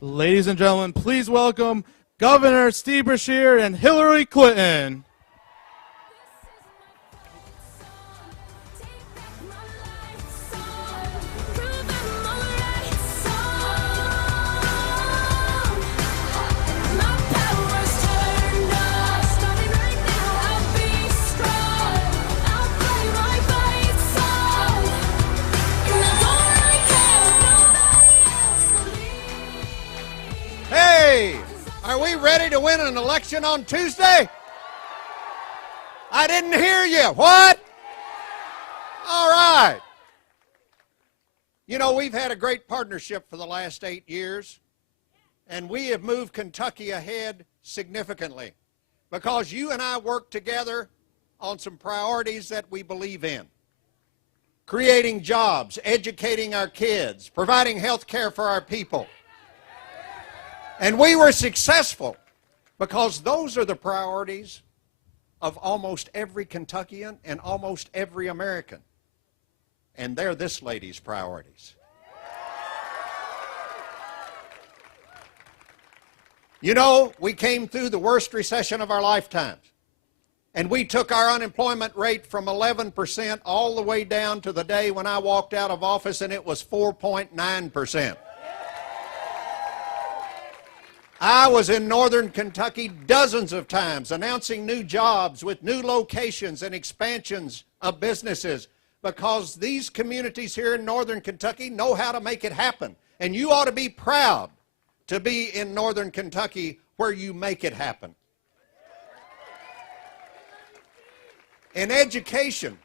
Ladies and gentlemen, please welcome Governor Steve Beshear and Hillary Clinton. Are we ready to win an election on Tuesday? I didn't hear you. What? All right. You know, we've had a great partnership for the last 8 years, and we have moved Kentucky ahead significantly because you and I work together on some priorities that we believe in. Creating jobs, educating our kids, providing health care for our people. And we were successful because those are the priorities of almost every Kentuckian and almost every American. And they're this lady's priorities. You know, we came through the worst recession of our lifetimes. And we took our unemployment rate from 11% all the way down to the day when I walked out of office, and it was 4.9%. I was in northern Kentucky dozens of times announcing new jobs with new locations and expansions of businesses because these communities here in northern Kentucky know how to make it happen. And you ought to be proud to be in northern Kentucky where you make it happen. In education,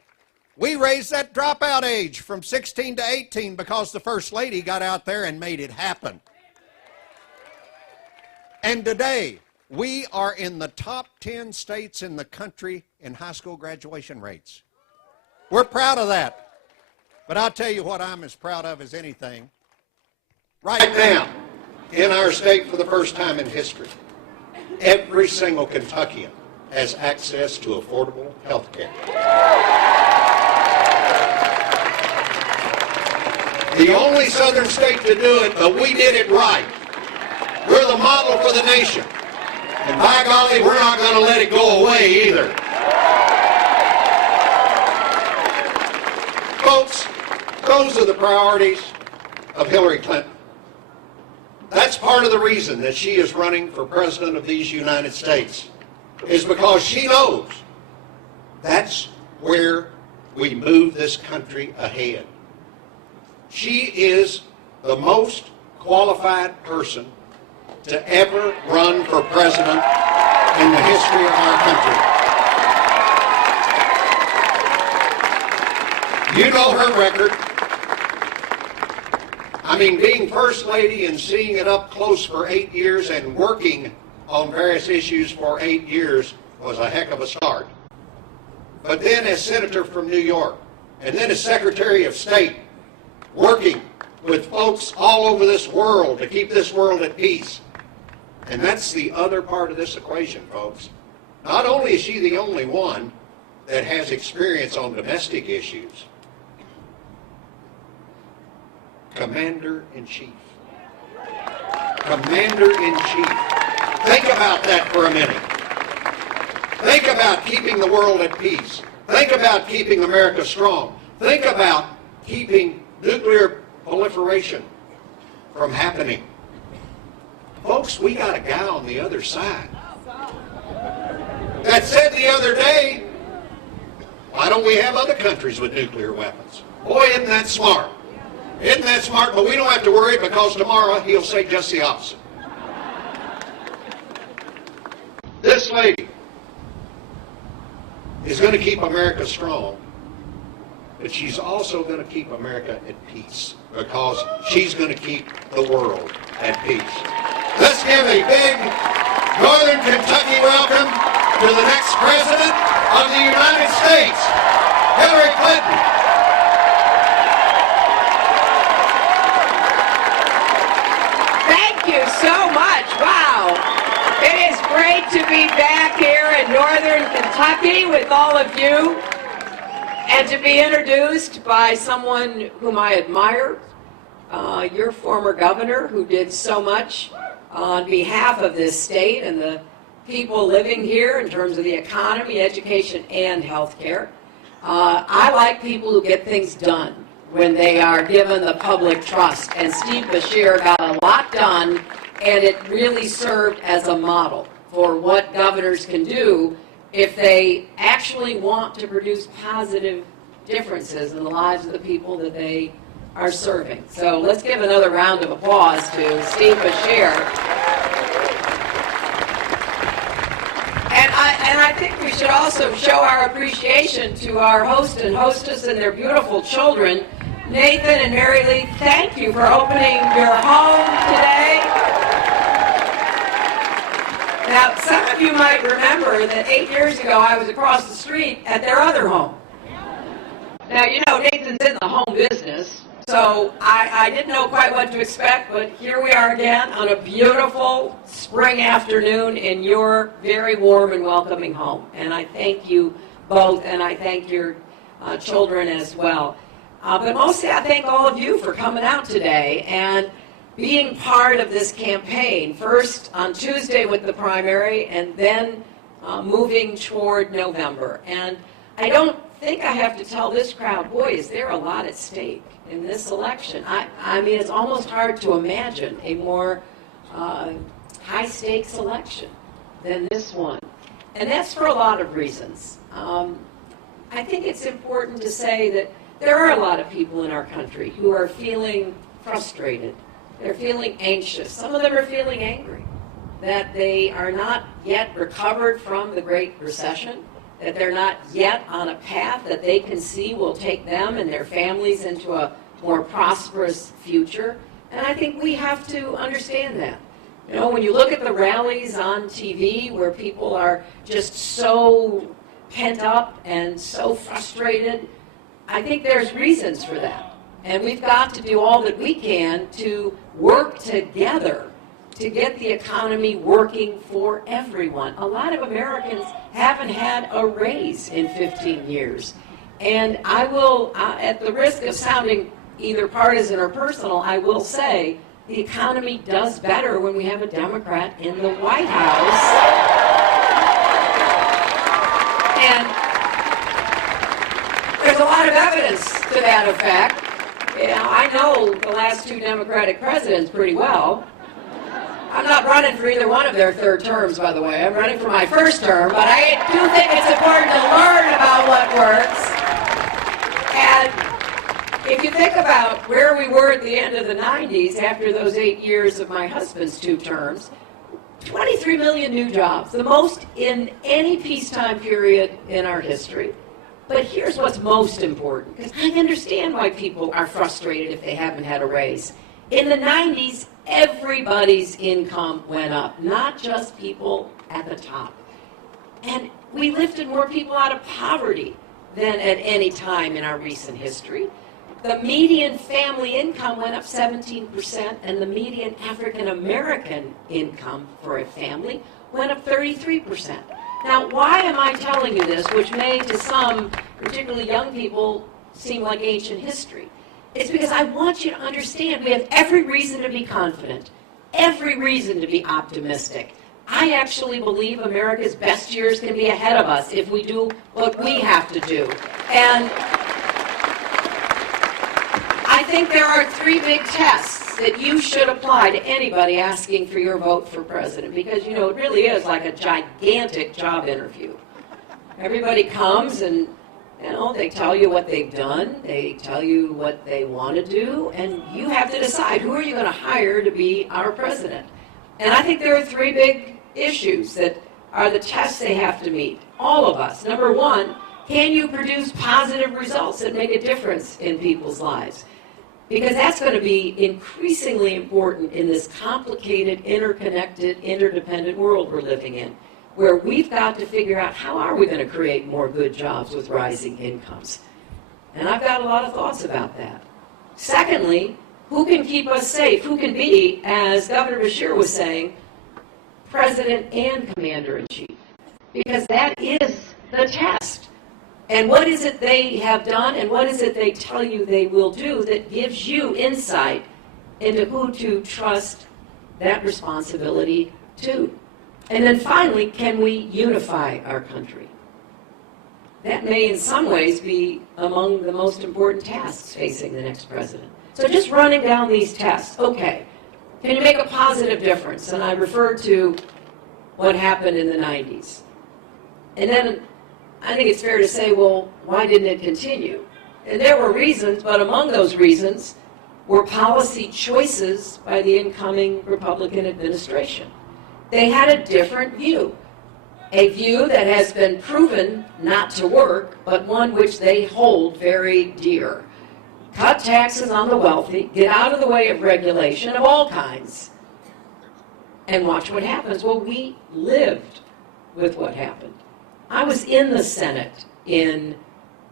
we raised that dropout age from 16 to 18 because the First Lady got out there and made it happen. And today, we are in the top 10 states in the country in high school graduation rates. We're proud of that. But I'll tell you what I'm as proud of as anything. Right now, in our state for the first time in history, every single Kentuckian has access to affordable health care. The only southern state to do it, but we did it right. We're the model for the nation. And by golly, we're not going to let it go away either. Folks, those are the priorities of Hillary Clinton. That's part of the reason that she is running for president of these United States, is because she knows that's where we move this country ahead. She is the most qualified person to ever run for president in the history of our country. You know her record. I mean, being First Lady and seeing it up close for 8 years and working on various issues for 8 years was a heck of a start. But then as Senator from New York, and then as Secretary of State, working with folks all over this world to keep this world at peace. And that's the other part of this equation, folks. Not only is she the only one that has experience on domestic issues, Commander-in-Chief. Commander-in-Chief. Think about that for a minute. Think about keeping the world at peace. Think about keeping America strong. Think about keeping nuclear proliferation from happening. Folks, we got a guy on the other side that said the other day, why don't we have other countries with nuclear weapons? Boy, isn't that smart? Isn't that smart? But we don't have to worry because tomorrow he'll say just the opposite. This lady is going to keep America strong, but she's also going to keep America at peace because she's going to keep the world at peace. Let's give a big Northern Kentucky welcome to the next President of the United States, Hillary Clinton. Thank you so much. Wow. It is great to be back here in Northern Kentucky with all of you and to be introduced by someone whom I admire, your former governor who did so much on behalf of this state and the people living here in terms of the economy, education, and health care. I like people who get things done when they are given the public trust, and Steve Beshear got a lot done, and it really served as a model for what governors can do if they actually want to produce positive differences in the lives of the people that they are serving. So let's give another round of applause to Steve Beshear. And I think we should also show our appreciation to our host and hostess and their beautiful children. Nathan and Mary Lee, thank you for opening your home today. Now, some of you might remember that 8 years ago I was across the street at their other home. Now, you know, Nathan's in the home business, so I didn't know quite what to expect, but here we are again on a beautiful spring afternoon in your very warm and welcoming home. And I thank you both, and I thank your children as well. But mostly I thank all of you for coming out today and being part of this campaign, first on Tuesday with the primary and then moving toward November. And I don't think I have to tell this crowd, boy, is there a lot at stake in this election. I mean, it's almost hard to imagine a more high-stakes election than this one. And that's for a lot of reasons. I think it's important to say that there are a lot of people in our country who are feeling frustrated. They're feeling anxious. Some of them are feeling angry that they are not yet recovered from the Great Recession, that they're not yet on a path that they can see will take them and their families into a more prosperous future. And I think we have to understand that. You know, when you look at the rallies on TV where people are just so pent up and so frustrated, I think there's reasons for that. And we've got to do all that we can to work together to get the economy working for everyone. A lot of Americans haven't had a raise in 15 years. And I will, at the risk of sounding either partisan or personal, I will say the economy does better when we have a Democrat in the White House. And there's a lot of evidence to that effect. You know, I know the last two Democratic presidents pretty well. I'm not running for either one of their third terms, by the way. I'm running for my first term, but I do think it's important to learn about what works. And if you think about where we were at the end of the 90s, after those 8 years of my husband's two terms, 23 million new jobs, the most in any peacetime period in our history. But here's what's most important, because I understand why people are frustrated if they haven't had a raise. In the 90s, everybody's income went up, not just people at the top. And we lifted more people out of poverty than at any time in our recent history. The median family income went up 17%, and the median African American income for a family went up 33%. Now, why am I telling you this, which may to some, particularly young people, seem like ancient history? It's because I want you to understand we have every reason to be confident, every reason to be optimistic. I actually believe America's best years can be ahead of us if we do what we have to do. And I think there are three big tests that you should apply to anybody asking for your vote for president, because, you know, it really is like a gigantic job interview. Everybody comes and, you know, they tell you what they've done, they tell you what they want to do, and you have to decide who are you going to hire to be our president. And I think there are three big issues that are the tests they have to meet, all of us. Number one, can you produce positive results that make a difference in people's lives? Because that's going to be increasingly important in this complicated, interconnected, interdependent world we're living in, where we've got to figure out how are we going to create more good jobs with rising incomes. And I've got a lot of thoughts about that. Secondly, who can keep us safe? Who can be, as Governor Beshear was saying, President and Commander-in-Chief? Because that is the test. And what is it they have done and what is it they tell you they will do that gives you insight and to who to trust that responsibility to. And then finally, can we unify our country? That may in some ways be among the most important tasks facing the next president. So just running down these tests, okay, can you make a positive difference? And I referred to what happened in the 90s. And then I think it's fair to say, well, why didn't it continue? And there were reasons, but among those reasons were policy choices by the incoming Republican administration. They had a different view, a view that has been proven not to work, but one which they hold very dear. Cut taxes on the wealthy, get out of the way of regulation of all kinds, and watch what happens. Well, we lived with what happened. I was in the Senate in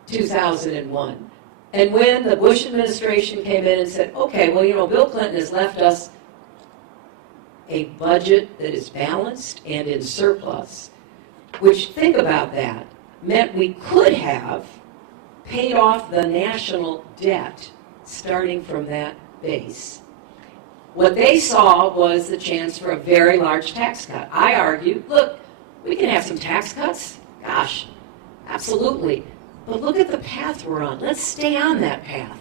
2001. And when the Bush administration came in and said, okay, well, you know, Bill Clinton has left us a budget that is balanced and in surplus, which, think about that, meant we could have paid off the national debt starting from that base. What they saw was the chance for a very large tax cut. I argued, look, we can have some tax cuts. Gosh, absolutely. But look at the path we're on. Let's stay on that path.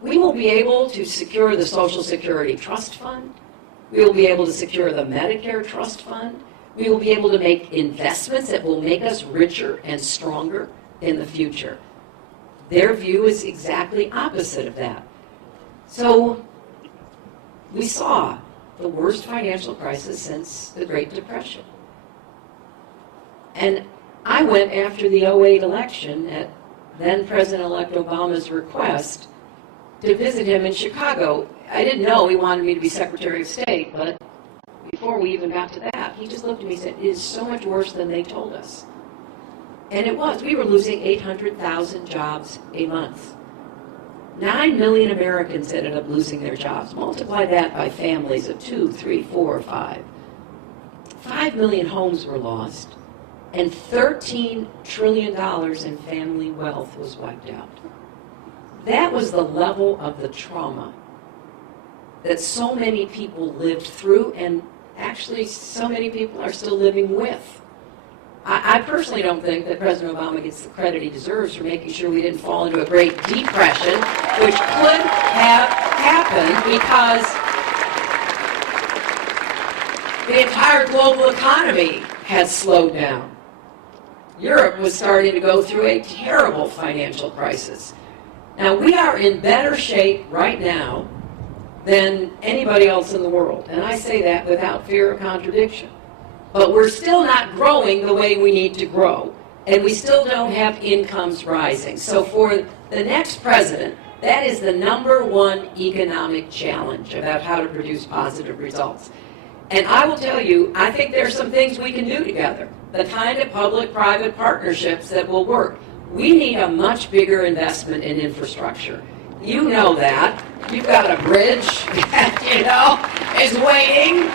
We will be able to secure the Social Security Trust Fund. We will be able to secure the Medicare Trust Fund. We will be able to make investments that will make us richer and stronger in the future. Their view is exactly opposite of that. So we saw the worst financial crisis since the Great Depression. And I went after the '08 election at then President-elect Obama's request to visit him in Chicago. I didn't know he wanted me to be Secretary of State, but before we even got to that, he just looked at me and said, it is so much worse than they told us. And it was. We were losing 800,000 jobs a month. 9 million Americans ended up losing their jobs. Multiply that by families of 2, 3, 4, or 5. 5 million homes were lost, and $13 trillion in family wealth was wiped out. That was the level of the trauma that so many people lived through, and actually so many people are still living with. I personally don't think that President Obama gets the credit he deserves for making sure we didn't fall into a Great Depression, which could have happened because the entire global economy had slowed down. Europe was starting to go through a terrible financial crisis. Now, we are in better shape right now than anybody else in the world, and I say that without fear of contradiction. But we're still not growing the way we need to grow, and we still don't have incomes rising. So for the next president, that is the #1 economic challenge about how to produce positive results. And I will tell you, I think there are some things we can do together, the kind of public-private partnerships that will work. We need a much bigger investment in infrastructure. You know that. You've got a bridge that, is waiting.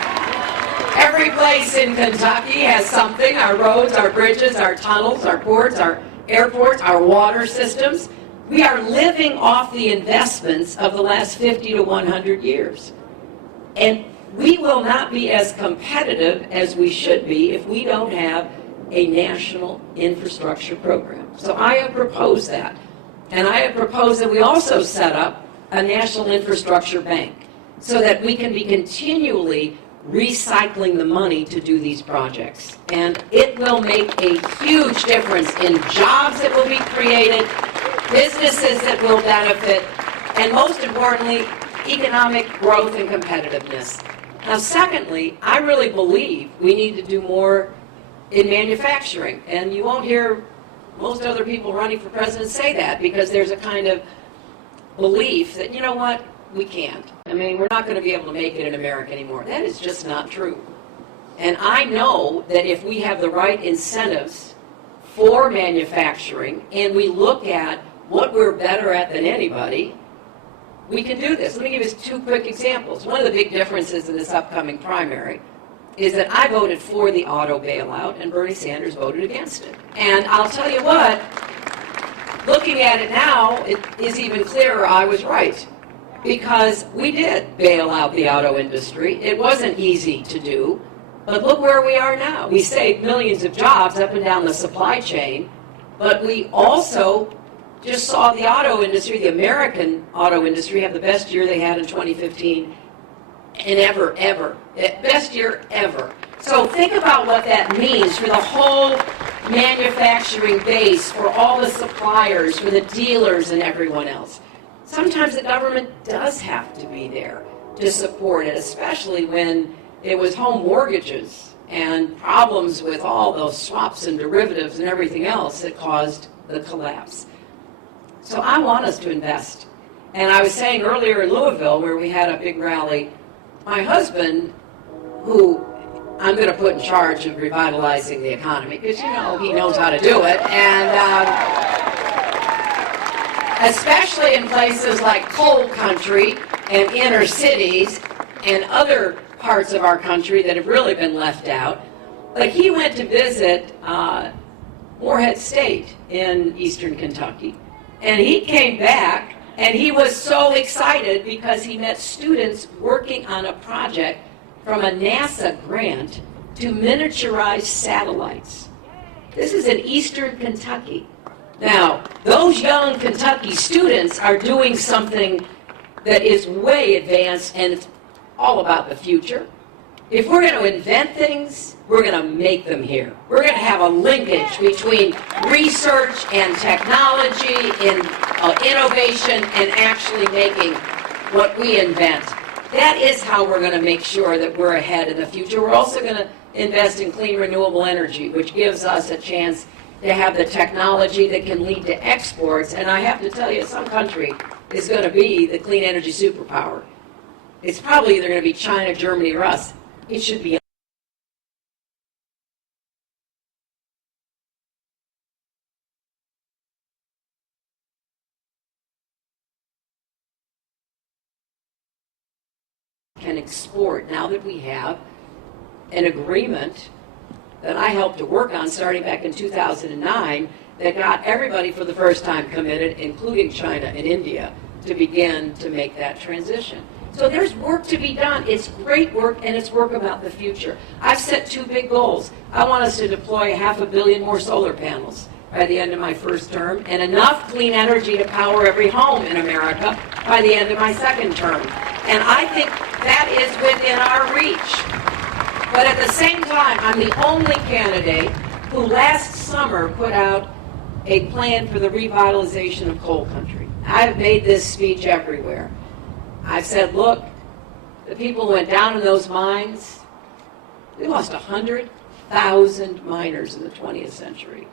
Every place in Kentucky has something, our roads, our bridges, our tunnels, our ports, our airports, our water systems. We are living off the investments of the last 50 to 100 years. And we will not be as competitive as we should be if we don't have a national infrastructure program. So I have proposed that. And I have proposed that we also set up a national infrastructure bank so that we can be continually recycling the money to do these projects. And it will make a huge difference in jobs that will be created, businesses that will benefit, and most importantly, economic growth and competitiveness. Now, secondly, I really believe we need to do more in manufacturing. And you won't hear most other people running for president say that because there's a kind of belief that, you know what, we can't. I mean, we're not going to be able to make it in America anymore. That is just not true. And I know that if we have the right incentives for manufacturing and we look at what we're better at than anybody, we can do this. Let me give you 2 quick examples. One of the big differences in this upcoming primary is that I voted for the auto bailout and Bernie Sanders voted against it. And I'll tell you what, looking at it now, it is even clearer I was right. because we did bail out the auto industry. It wasn't easy to do, but look where we are now. We saved millions of jobs up and down the supply chain, but we also just saw the auto industry, the American auto industry, have the best year they had in 2015 and ever. Best year ever. So think about what that means for the whole manufacturing base, for all the suppliers, for the dealers and everyone else. Sometimes the government does have to be there to support it, especially when it was home mortgages and problems with all those swaps and derivatives and everything else that caused the collapse. So I want us to invest. And I was saying earlier in Louisville, where we had a big rally, my husband, who I'm going to put in charge of revitalizing the economy, because, you know, he knows how to do it, and especially in places like coal country and inner cities and other parts of our country that have really been left out. But he went to visit Morehead State in eastern Kentucky, and he came back, and he was so excited because he met students working on a project from a NASA grant to miniaturize satellites. This is in eastern Kentucky. Now, those young Kentucky students are doing something that is way advanced, and it's all about the future. If we're going to invent things, we're going to make them here. We're going to have a linkage between research and technology and innovation and actually making what we invent. That is how we're going to make sure that we're ahead in the future. We're also going to invest in clean renewable energy, which gives us a chance to have the technology that can lead to exports. And I have to tell you, some country is going to be the clean energy superpower. It's probably either going to be China, Germany, or us. It should be can export now that we have an agreement that I helped to work on starting back in 2009 that got everybody for the first time committed, including China and India, to begin to make that transition. So there's work to be done. It's great work, and it's work about the future. I've set two big goals. I want us to deploy 500 million more solar panels by the end of my first term, and enough clean energy to power every home in America by the end of my second term. And I think that is within our reach. But at the same time, I'm the only candidate who last summer put out a plan for the revitalization of coal country. I've made this speech everywhere. I've said, look, the people who went down in those mines, we lost 100,000 miners in the 20th century.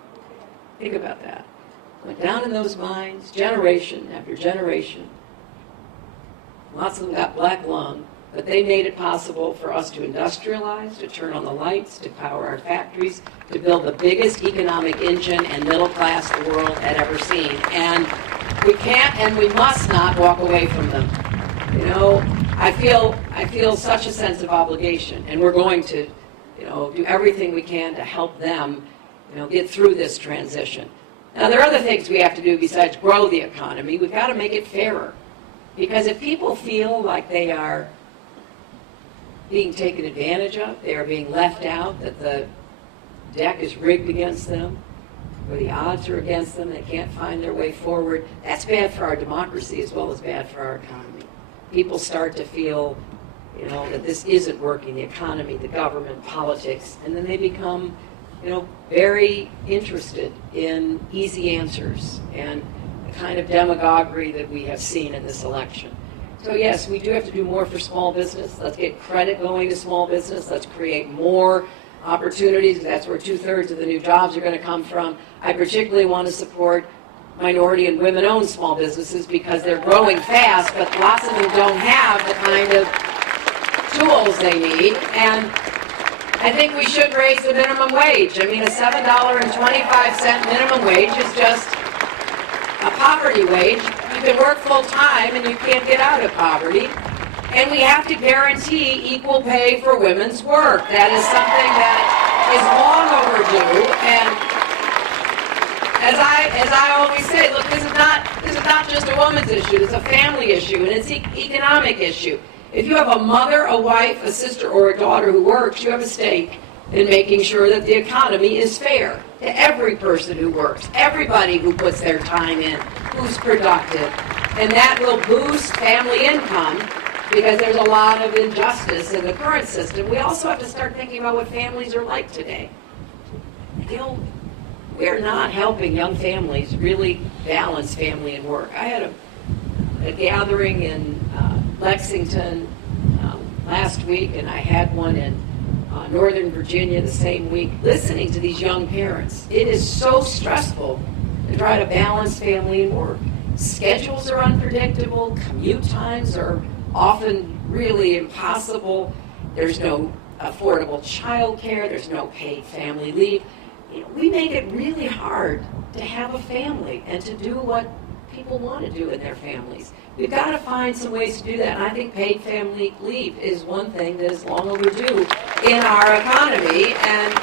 Think about that. Went down in those mines, generation after generation. Lots of them got black lung, but they made it possible for us to industrialize, to turn on the lights, to power our factories, to build the biggest economic engine and middle class the world had ever seen. And we can't and we must not walk away from them. You know, I feel such a sense of obligation, and we're going to, do everything we can to help them, get through this transition. Now, there are other things we have to do besides grow the economy. We've got to make it fairer, because if people feel like they are being taken advantage of, they are being left out, that the deck is rigged against them, or the odds are against them, they can't find their way forward, that's bad for our democracy as well as bad for our economy. People start to feel, that this isn't working, the economy, the government, politics, and then they become, very interested in easy answers and the kind of demagoguery that we have seen in this election. So yes, we do have to do more for small business. Let's get credit going to small business. Let's create more opportunities. That's where 2/3 of the new jobs are going to come from. I particularly want to support minority and women-owned small businesses because they're growing fast, but lots of them don't have the kind of tools they need. And I think we should raise the minimum wage. I mean, a $7.25 minimum wage is just a poverty wage. You can work full-time and you can't get out of poverty. And we have to guarantee equal pay for women's work. That is something that is long overdue. as I always say, look, this is not just a woman's issue. It's a family issue, and it's an economic issue. If you have a mother, a wife, a sister, or a daughter who works, you have a stake in making sure that the economy is fair to every person who works, everybody who puts their time in, who's productive. And that will boost family income because there's a lot of injustice in the current system. We also have to start thinking about what families are like today. You know, we're not helping young families really balance family and work. I had a gathering in Lexington last week, and I had one in Northern Virginia the same week, listening to these young parents. It is so stressful to try to balance family and work. Schedules are unpredictable, commute times are often really impossible, there's no affordable child care, there's no paid family leave. You know, we make it really hard to have a family and to do what people want to do in their families. We've got to find some ways to do that, and I think paid family leave is one thing that is long overdue in our economy. And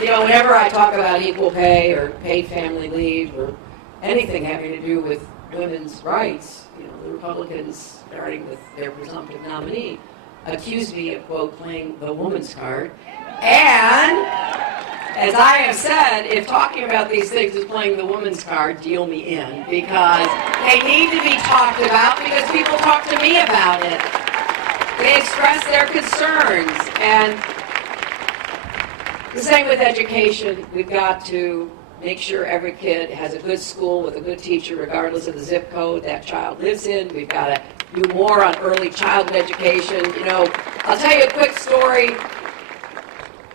you know, whenever I talk about equal pay or paid family leave or anything having to do with women's rights, you know, the Republicans, starting with their presumptive nominee, accuse me of, quote, playing the woman's card. And as I have said, if talking about these things is playing the woman's card, deal me in, because they need to be talked about, because people talk to me about it. They express their concerns. And the same with education. We've got to make sure every kid has a good school with a good teacher, regardless of the zip code that child lives in. We've got to do more on early childhood education. You know, I'll tell you a quick story.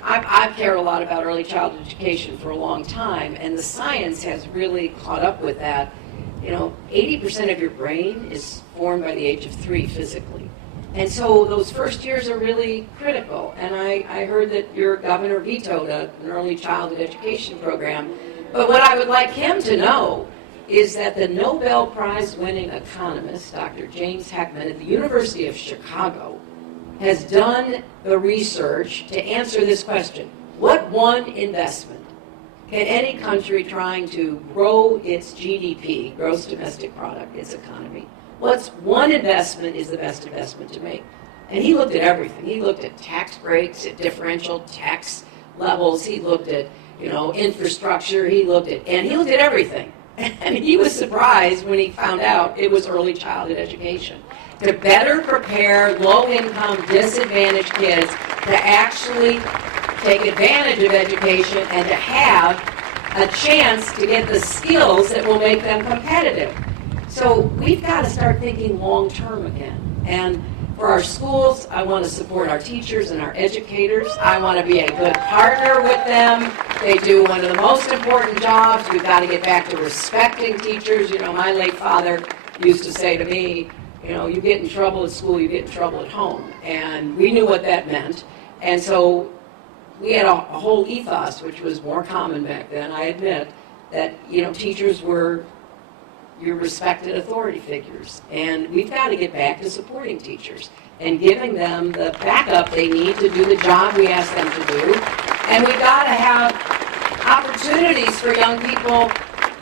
I've cared a lot about early childhood education for a long time, and the science has really caught up with that. You know, 80% of your brain is formed by the age of 3 physically. And so those first years are really critical. And I heard that your governor vetoed an early childhood education program. But what I would like him to know is that the Nobel Prize winning economist, Dr. James Heckman at the University of Chicago, has done the research to answer this question. What one investment can any country trying to grow its GDP, gross domestic product, its economy, what's one investment is the best investment to make? And he looked at everything. He looked at tax breaks, at differential tax levels. He looked at, you know, infrastructure. He looked at everything. And he was surprised when he found out it was early childhood education. To better prepare low-income, disadvantaged kids to actually take advantage of education and to have a chance to get the skills that will make them competitive. So we've got to start thinking long-term again. And for our schools, I want to support our teachers and our educators. I want to be a good partner with them. They do one of the most important jobs. We've got to get back to respecting teachers. You know, my late father used to say to me, you know, you get in trouble at school, you get in trouble at home. And we knew what that meant. And so we had a whole ethos, which was more common back then, I admit, that, you know, teachers were your respected authority figures. And we've got to get back to supporting teachers and giving them the backup they need to do the job we ask them to do. And we've got to have opportunities for young people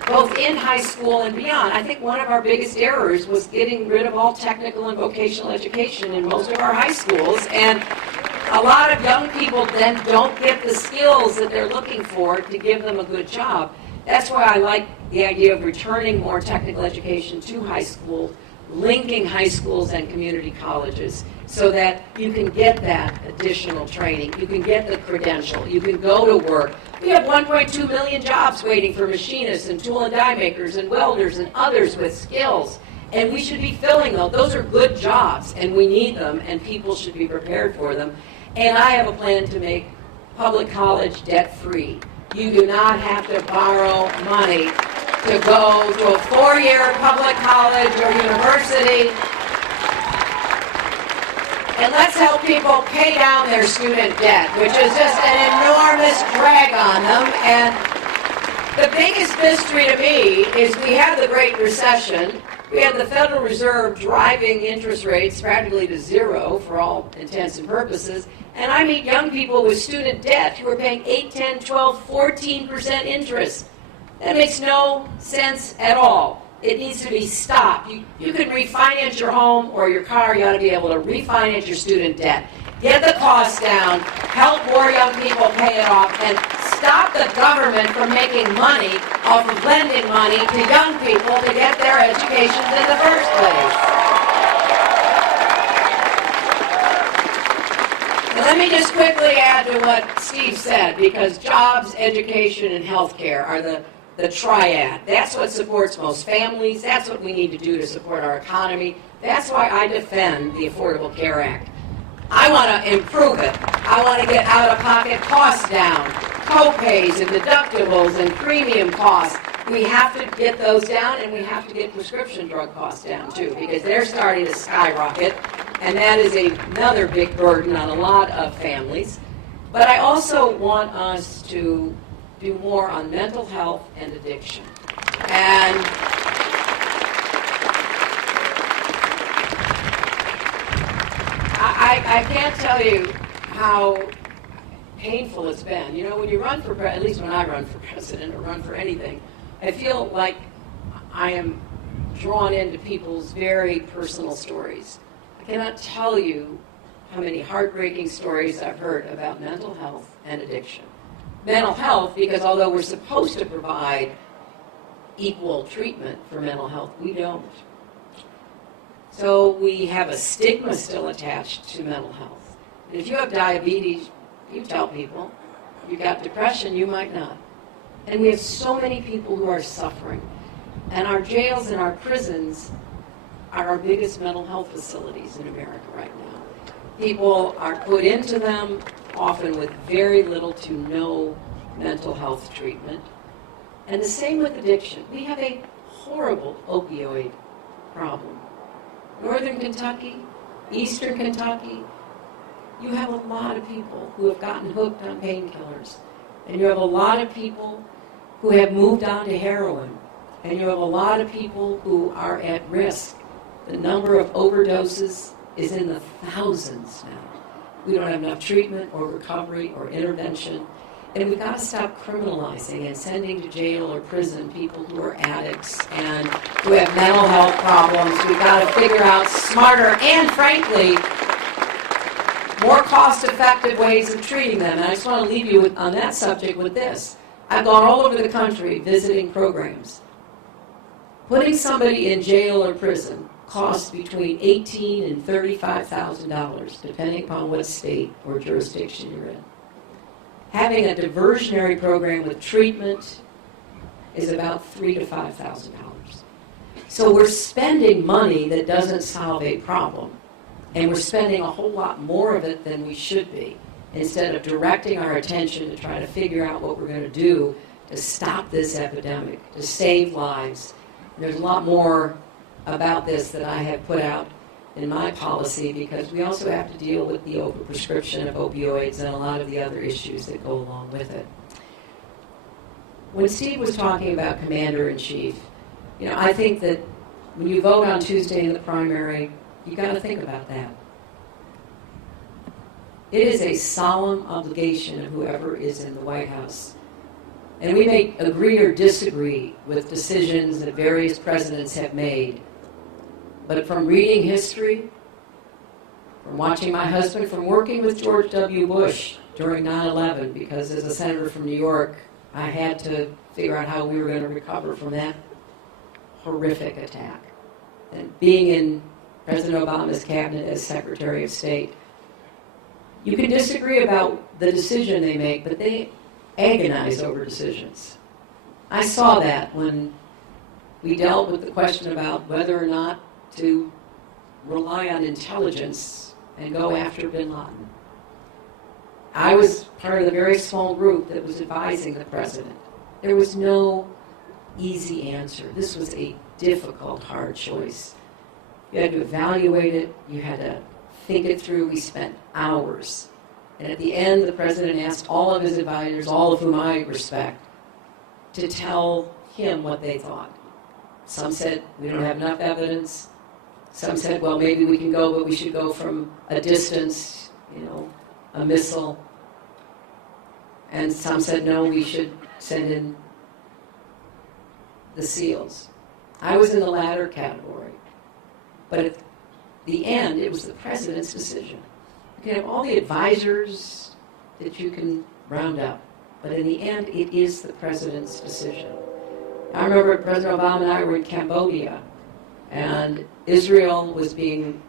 both in high school and beyond. I think one of our biggest errors was getting rid of all technical and vocational education in most of our high schools. And a lot of young people then don't get the skills that they're looking for to give them a good job. That's why I like the idea of returning more technical education to high school, linking high schools and community colleges so that you can get that additional training, you can get the credential, you can go to work. We have 1.2 million jobs waiting for machinists and tool and die makers and welders and others with skills. And we should be filling those. Those are good jobs, and we need them, and people should be prepared for them. And I have a plan to make public college debt-free. You do not have to borrow money to go to a 4-year public college or university. And let's help people pay down their student debt, which is just an enormous drag on them. And the biggest mystery to me is we had the Great Recession, We had the Federal Reserve driving interest rates practically to zero for all intents and purposes. And I meet young people with student debt who are paying 8, 10, 12, 14% interest. That makes no sense at all. It needs to be stopped. You can refinance your home or your car. You ought to be able to refinance your student debt. Get the costs down, help more young people pay it off, and stop the government from making money off of lending money to young people to get their educations in the first place. Now, let me just quickly add to what Steve said, because jobs, education, and health care are the triad. That's what supports most families. That's what we need to do to support our economy. That's why I defend the Affordable Care Act. I want to improve it. I want to get out-of-pocket costs down, co-pays and deductibles and premium costs. We have to get those down, and we have to get prescription drug costs down, too, because they're starting to skyrocket, and that is another big burden on a lot of families. But I also want us to do more on mental health and addiction. And I can't tell you how painful it's been. You know, when you run for at least when I run for president or run for anything, I feel like I am drawn into people's very personal stories. I cannot tell you how many heartbreaking stories I've heard about mental health and addiction. Mental health, because although we're supposed to provide equal treatment for mental health, we don't. So we have a stigma still attached to mental health. And if you have diabetes, you tell people. If you've got depression, you might not. And we have so many people who are suffering. And our jails and our prisons are our biggest mental health facilities in America right now. People are put into them often with very little to no mental health treatment. And the same with addiction. We have a horrible opioid problem. Northern Kentucky, Eastern Kentucky, you have a lot of people who have gotten hooked on painkillers. And you have a lot of people who have moved on to heroin. And you have a lot of people who are at risk. The number of overdoses is in the thousands now. We don't have enough treatment or recovery or intervention. And we've got to stop criminalizing and sending to jail or prison people who are addicts and who have mental health problems. We've got to figure out smarter and, frankly, more cost-effective ways of treating them. And I just want to leave you on that subject with this. I've gone all over the country visiting programs. Putting somebody in jail or prison costs between $18,000 and $35,000, depending upon what state or jurisdiction you're in. Having a diversionary program with treatment is about $3,000 to $5,000. So we're spending money that doesn't solve a problem, and we're spending a whole lot more of it than we should be, instead of directing our attention to try to figure out what we're going to do to stop this epidemic, to save lives. And there's a lot more about this that I have put out in my policy, because we also have to deal with the overprescription of opioids and a lot of the other issues that go along with it. When Steve was talking about commander-in-chief, you know, I think that when you vote on Tuesday in the primary, you got to think about that. It is a solemn obligation of whoever is in the White House. And we may agree or disagree with decisions that various presidents have made. But from reading history, from watching my husband, from working with George W. Bush during 9/11, because as a senator from New York, I had to figure out how we were going to recover from that horrific attack. And being in President Obama's cabinet as Secretary of State, you can disagree about the decision they make, but they agonize over decisions. I saw that when we dealt with the question about whether or not to rely on intelligence and go after bin Laden. I was part of the very small group that was advising the president. There was no easy answer. This was a difficult, hard choice. You had to evaluate it. You had to think it through. We spent hours. And at the end, the president asked all of his advisors, all of whom I respect, to tell him what they thought. Some said we don't have enough evidence. Some said, well, maybe we can go, but we should go from a distance, a missile. And some said, no, we should send in the SEALs. I was in the latter category. But at the end, it was the president's decision. You can have all the advisors that you can round up, but in the end, it is the president's decision. I remember President Obama and I were in Cambodia, and Israel was being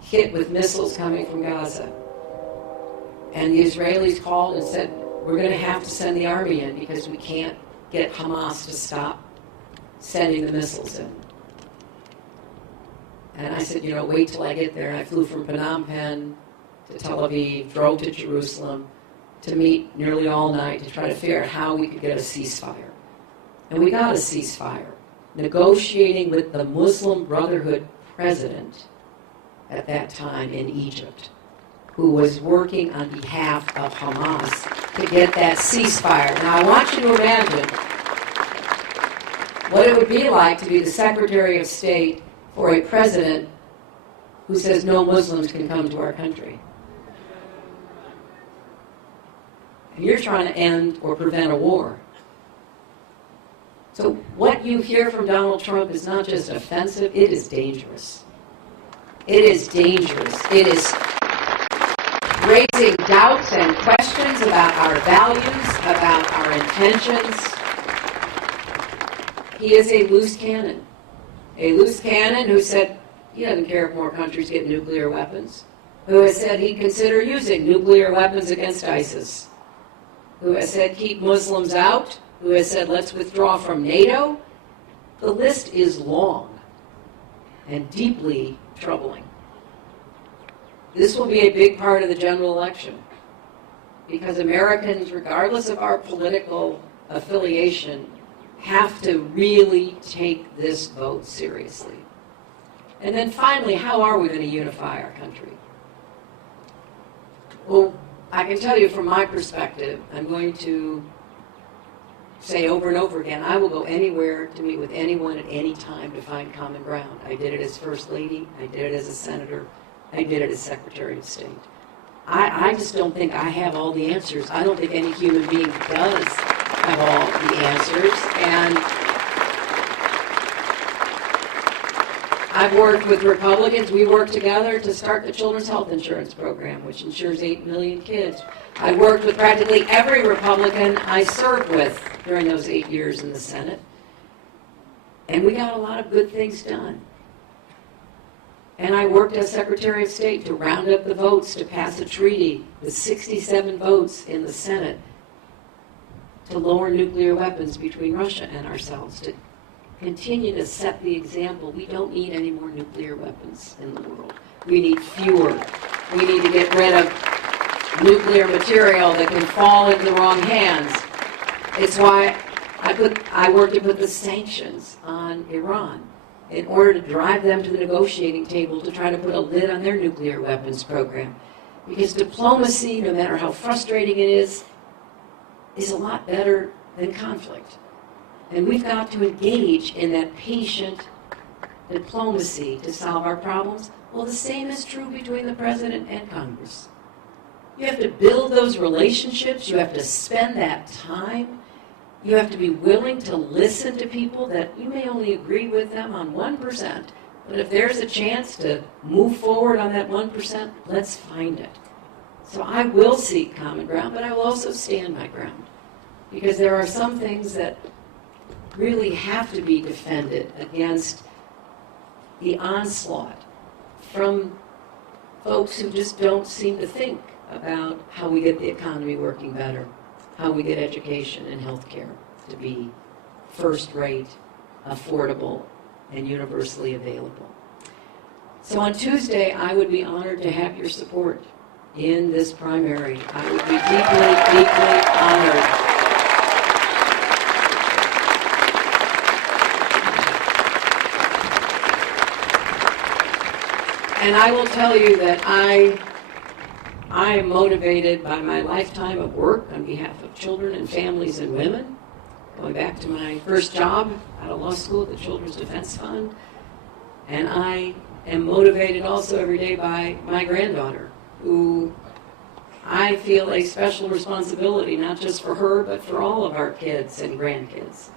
hit with missiles coming from Gaza. And the Israelis called and said, we're going to have to send the army in because we can't get Hamas to stop sending the missiles in. And I said, wait till I get there. And I flew from Phnom Penh to Tel Aviv, drove to Jerusalem to meet nearly all night to try to figure out how we could get a ceasefire. And we got a ceasefire, negotiating with the Muslim Brotherhood president at that time in Egypt, who was working on behalf of Hamas to get that ceasefire. Now, I want you to imagine what it would be like to be the Secretary of State for a president who says no Muslims can come to our country. And you're trying to end or prevent a war. So what you hear from Donald Trump is not just offensive, it is dangerous. It is dangerous. It is raising doubts and questions about our values, about our intentions. He is a loose cannon. A loose cannon who said he doesn't care if more countries get nuclear weapons, who has said he'd consider using nuclear weapons against ISIS, who has said keep Muslims out, who has said let's withdraw from NATO. The list is long and deeply troubling. This will be a big part of the general election because Americans, regardless of our political affiliation, have to really take this vote seriously. And then finally, how are we going to unify our country? Well, I can tell you from my perspective, I'm going to say over and over again, I will go anywhere to meet with anyone at any time to find common ground. I did it as First Lady, I did it as a Senator, I did it as Secretary of State. I just don't think I have all the answers. I don't think any human being does have all the answers. And I've worked with Republicans. We worked together to start the Children's Health Insurance Program, which insures 8 million kids. I worked with practically every Republican I served with during those 8 years in the Senate. And we got a lot of good things done. And I worked as Secretary of State to round up the votes to pass a treaty with 67 votes in the Senate to lower nuclear weapons between Russia and ourselves, to continue to set the example. We don't need any more nuclear weapons in the world. We need fewer. We need to get rid of nuclear material that can fall into the wrong hands. It's why I worked to put the sanctions on Iran in order to drive them to the negotiating table to try to put a lid on their nuclear weapons program. Because diplomacy, no matter how frustrating it is a lot better than conflict. And we've got to engage in that patient diplomacy to solve our problems. Well, the same is true between the President and Congress. You have to build those relationships. You have to spend that time. You have to be willing to listen to people that you may only agree with them on 1%, but if there's a chance to move forward on that 1%, let's find it. So I will seek common ground, but I will also stand my ground, because there are some things that really have to be defended against the onslaught from folks who just don't seem to think about how we get the economy working better, how we get education and health care to be first-rate, affordable, and universally available. So on Tuesday, I would be honored to have your support in this primary. I would be deeply, deeply honored. And I will tell you that I am motivated by my lifetime of work on behalf of children and families and women, going back to my first job out of law school at the Children's Defense Fund. And I am motivated also every day by my granddaughter, who I feel a special responsibility, not just for her, but for all of our kids and grandkids.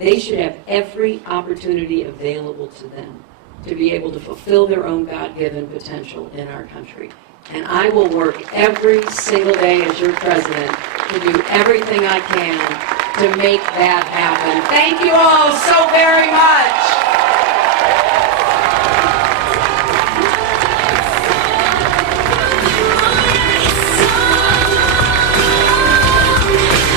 They should have every opportunity available to them to be able to fulfill their own God-given potential in our country. And I will work every single day as your president to do everything I can to make that happen. Thank you all so very